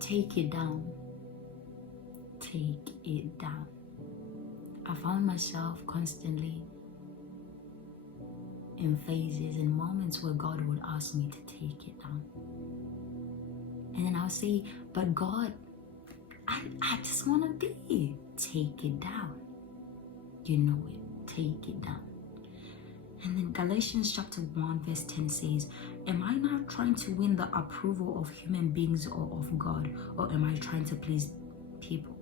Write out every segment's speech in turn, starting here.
Take it down. Take it down. I found myself constantly in phases and moments where God would ask me to take it down. And then I'll say, but God, I just want to be. Take it down. You know it. Take it down. And then Galatians chapter 1 verse 10 says, am I now trying to win the approval of human beings or of God? Or am I trying to please people?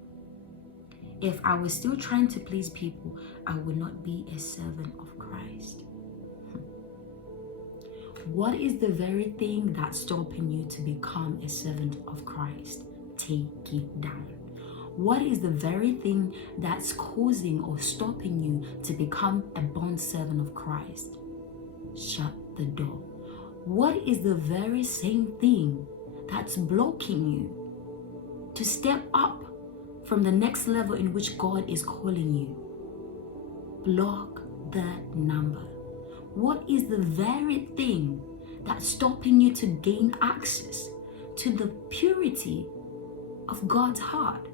If I was still trying to please people, I would not be a servant of Christ. What is the very thing that's stopping you to become a servant of Christ? Take it down. What is the very thing that's causing or stopping you to become a bond servant of Christ? Shut the door. What is the very same thing that's blocking you to step up from the next level in which God is calling you? Block the number. What is the very thing that's stopping you to gain access to the purity of God's heart?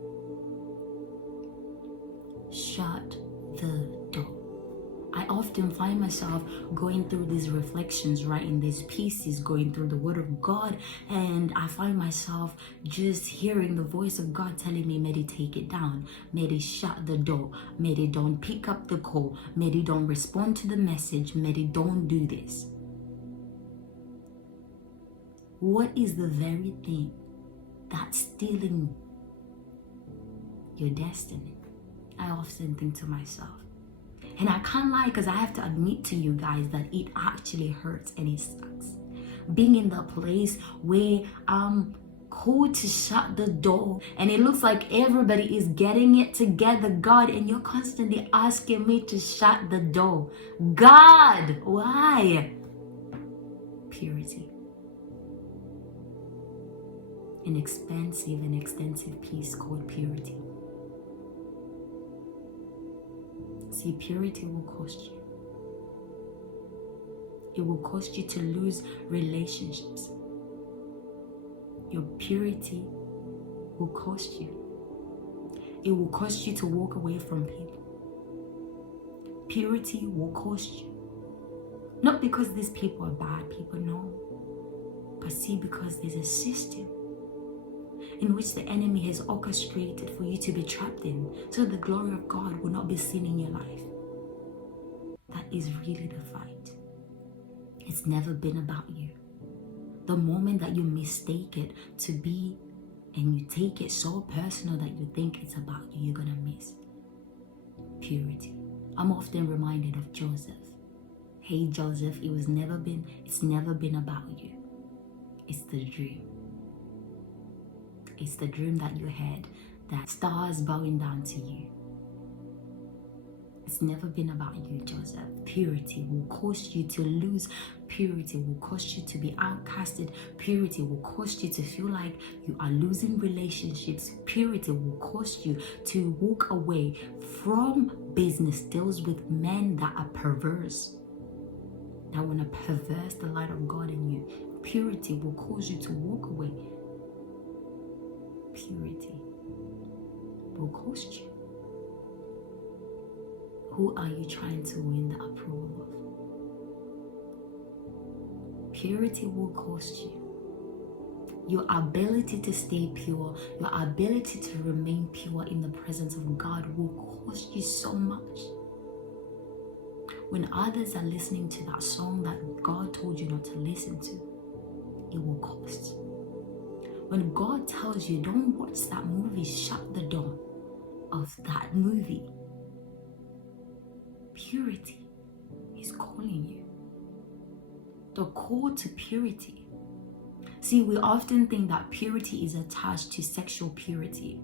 Shut the door. I often find myself going through these reflections, writing these pieces, going through the Word of God, and I find myself just hearing the voice of God telling me, Meddy, take it down. Meddy, shut the door. Meddy, don't pick up the call. Meddy, don't respond to the message. Meddy, don't do this. What is the very thing that's stealing your destiny? I often think to myself. And I can't lie, because I have to admit to you guys that it actually hurts and it sucks. Being in the place where I'm called to shut the door and it looks like everybody is getting it together, God, and you're constantly asking me to shut the door. God, why? Purity. An expensive and extensive piece called purity. See, purity will cost you. It will cost you to lose relationships. Your purity will cost you. It will cost you to walk away from people. Purity will cost you. Not because these people are bad people, no. But see, because there's a system in which the enemy has orchestrated for you to be trapped in, so the glory of God will not be seen in your life. That is really the fight. It's never been about you. The moment that you mistake it to be, and you take it so personal that you think it's about you, you're gonna miss purity. I'm often reminded of Joseph. Hey Joseph, it's never been about you. It's the dream. It's the dream that you had, that stars bowing down to you. It's never been about you, Joseph. Purity will cost you to lose. Purity will cost you to be outcasted. Purity will cost you to feel like you are losing relationships. Purity will cost you to walk away from business deals with men that are perverse, that want to perverse the light of God in you. Purity will cause you to walk away. Purity will cost you. Who are you trying to win the approval of? Purity will cost you. Your ability to stay pure, your ability to remain pure in the presence of God will cost you so much. When others are listening to that song that God told you not to listen to, it will cost. When God tells you, don't watch that movie, shut the door of that movie. Purity is calling you. The call to purity. See, we often think that purity is attached to sexual purity.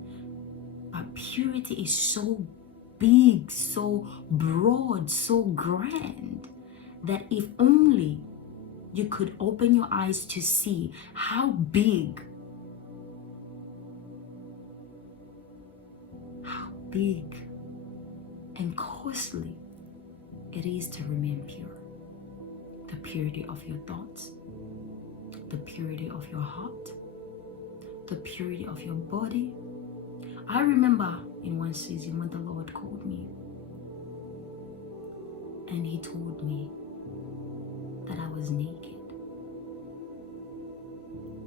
But purity is so big, so broad, so grand, that if only you could open your eyes to see how big and costly it is to remain pure. The purity of your thoughts, the purity of your heart, the purity of your body. I remember in one season when the Lord called me and He told me that I was naked.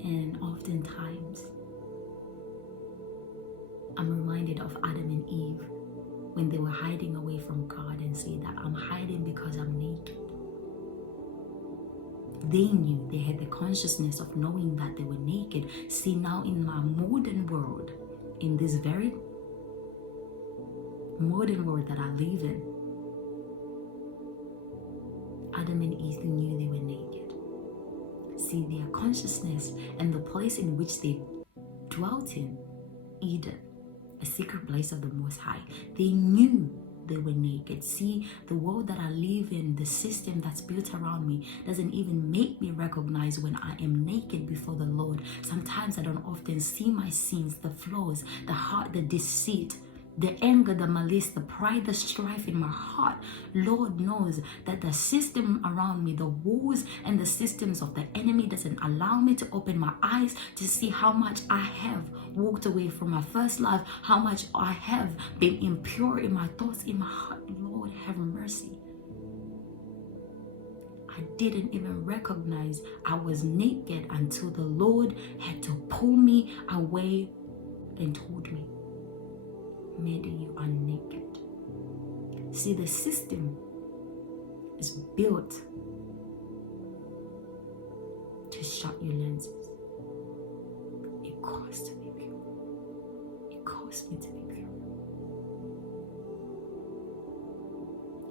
And oftentimes I'm reminded of Adam and Eve when they were hiding away from God and say that I'm hiding because I'm naked. They knew, they had the consciousness of knowing that they were naked. See, now in my modern world, in this very modern world that I live in, Adam and Eve knew they were naked. See, their consciousness and the place in which they dwelt in, Eden, a secret place of the Most High, they knew they were naked. See, the world that I live in, the system that's built around me, doesn't even make me recognize when I am naked before the Lord. Sometimes I don't often see my sins, the flaws, the heart, the deceit, the anger, the malice, the pride, the strife in my heart. Lord knows that the system around me, the walls and the systems of the enemy doesn't allow me to open my eyes to see how much I have walked away from my first love, how much I have been impure in my thoughts, in my heart. Lord, have mercy. I didn't even recognize I was naked until the Lord had to pull me away and told me, Meddy, you are naked. See, the system is built to shut your lenses. It costs to be pure. It costs me to be pure.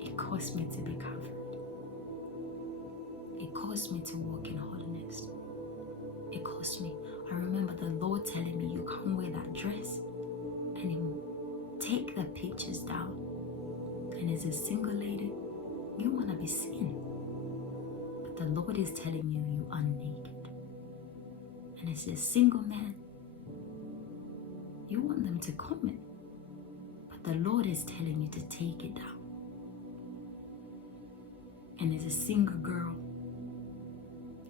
It costs me to be covered. It costs me to walk in holiness. It costs me. I remember the Lord telling me, you can't wear that dress anymore. Take the pictures down. And as a single lady, you want to be seen. But the Lord is telling you, you are naked. And as a single man, you want them to comment. But the Lord is telling you to take it down. And as a single girl,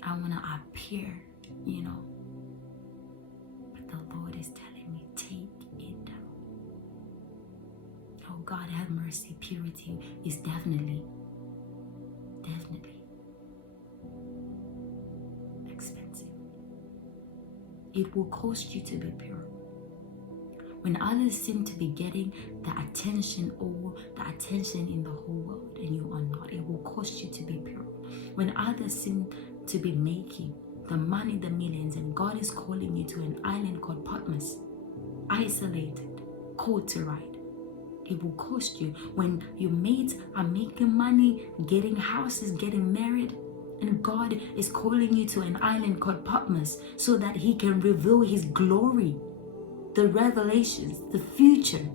I want to appear, But the Lord is telling me, take it down. Oh God, have mercy. Purity is definitely expensive. It will cost you to be pure. When others seem to be getting the attention in the whole world and you are not, it will cost you to be pure. When others seem to be making the money, the millions, and God is calling you to an island called Patmos, isolated, called to ride, it will cost you. When your mates are making money, getting houses, getting married, and God is calling you to an island called Patmos so that He can reveal His glory, the revelations, the future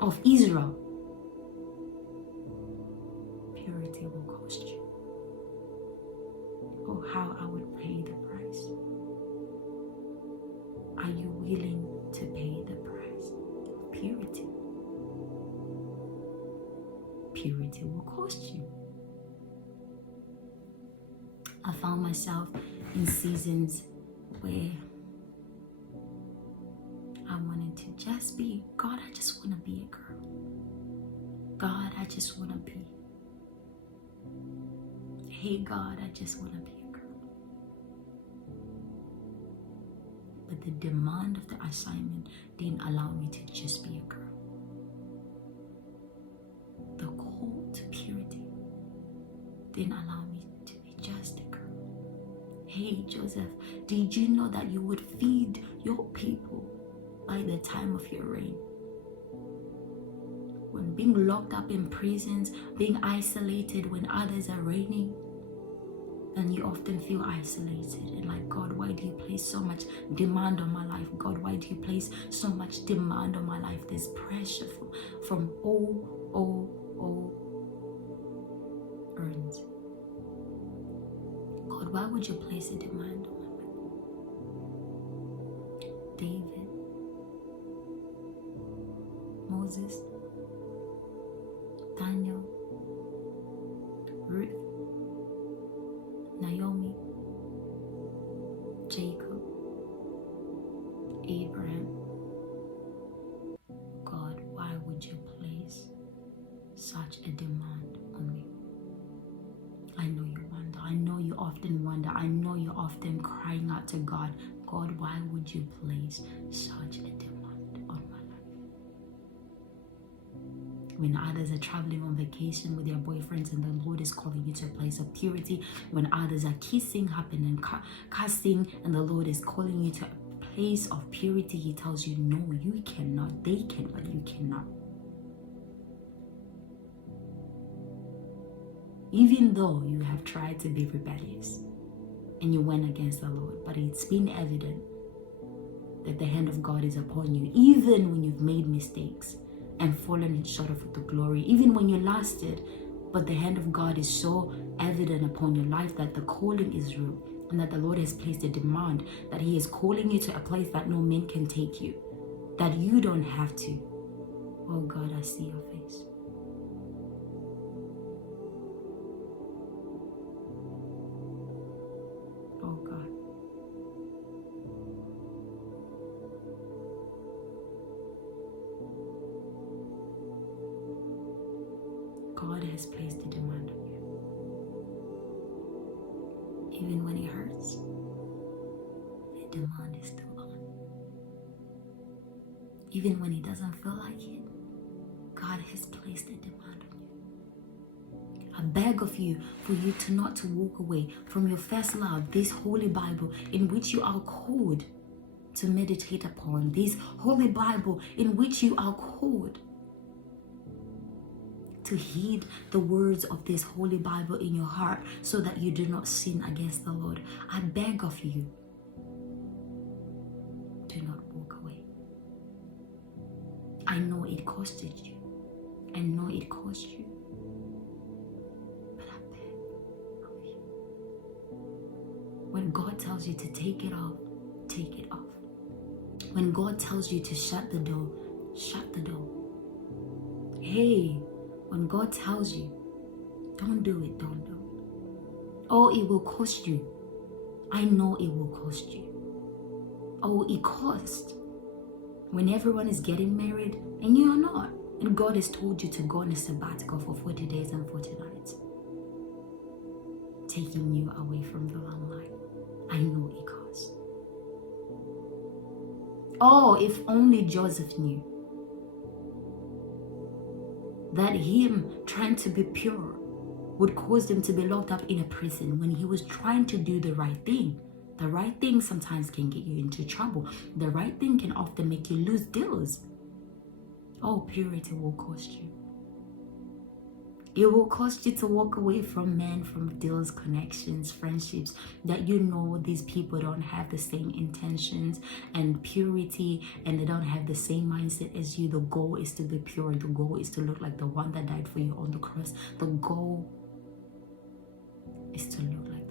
of Israel. Purity will cost you. Oh, how I would pay the price. Are you willing to pay the price of purity? Purity will cost you. I found myself in seasons where I wanted to just be, God, I just want to be a girl. God, I just want to be. Hey, God, I just want to be a girl. But the demand of the assignment didn't allow me to just be a girl. The call to purity didn't allow me to be just a girl. Hey, Joseph, did you know that you would feed your people by the time of your reign? When being locked up in prisons, being isolated when others are reigning, and you often feel isolated and like, God, why do you place so much demand on my life? God, why do you place so much demand on my life? There's pressure from all earns. God, why would you place a demand on my life? David, Moses, Daniel, Ruth, Naomi, Jacob, Abraham, God, why would you place such a demand on me? I know you wonder. I know you often wonder. I know you're often crying out to God, God, why would you place such a demand on my life? When others are traveling on vacation with their boyfriends and the Lord is calling you to a place of purity, when others are kissing, happen and cussing, and the Lord is calling you to a place of purity, He tells you, no, you cannot. They can, but you cannot. Even though you have tried to be rebellious and you went against the Lord, but it's been evident that the hand of God is upon you, even when you've made mistakes and fallen short of the glory, even when you lasted, but the hand of God is so evident upon your life that the calling is real and that the Lord has placed a demand, that He is calling you to a place that no man can take you, that you don't have to. Oh God, I see your face. Oh God. God has placed a demand on you. Even when it hurts, the demand is still on. Even when it doesn't feel like it, God has placed a demand on you. I beg of you for you to not to walk away from your first love, this holy Bible in which you are called to meditate upon, this holy Bible in which you are called to heed the words of this holy Bible in your heart so that you do not sin against the Lord. I beg of you, do not walk away. I know it costed you. I know it cost you. But I beg of you. When God tells you to take it off, take it off. When God tells you to shut the door, shut the door. Hey, when God tells you, don't do it, don't do it. Oh, it will cost you. I know it will cost you. Oh, it costs. When everyone is getting married and you are not, and God has told you to go on a sabbatical for 40 days and 40 nights, taking you away from the limelight. I know it costs. Oh, if only Joseph knew that him trying to be pure would cause him to be locked up in a prison when he was trying to do the right thing. The right thing sometimes can get you into trouble. The right thing can often make you lose deals. Oh, purity will cost you. It will cost you to walk away from men, from deals, connections, friendships that you know these people don't have the same intentions and purity, and they don't have the same mindset as you. The goal is to be pure. The goal is to look like the one that died for you on the cross. The goal is to look like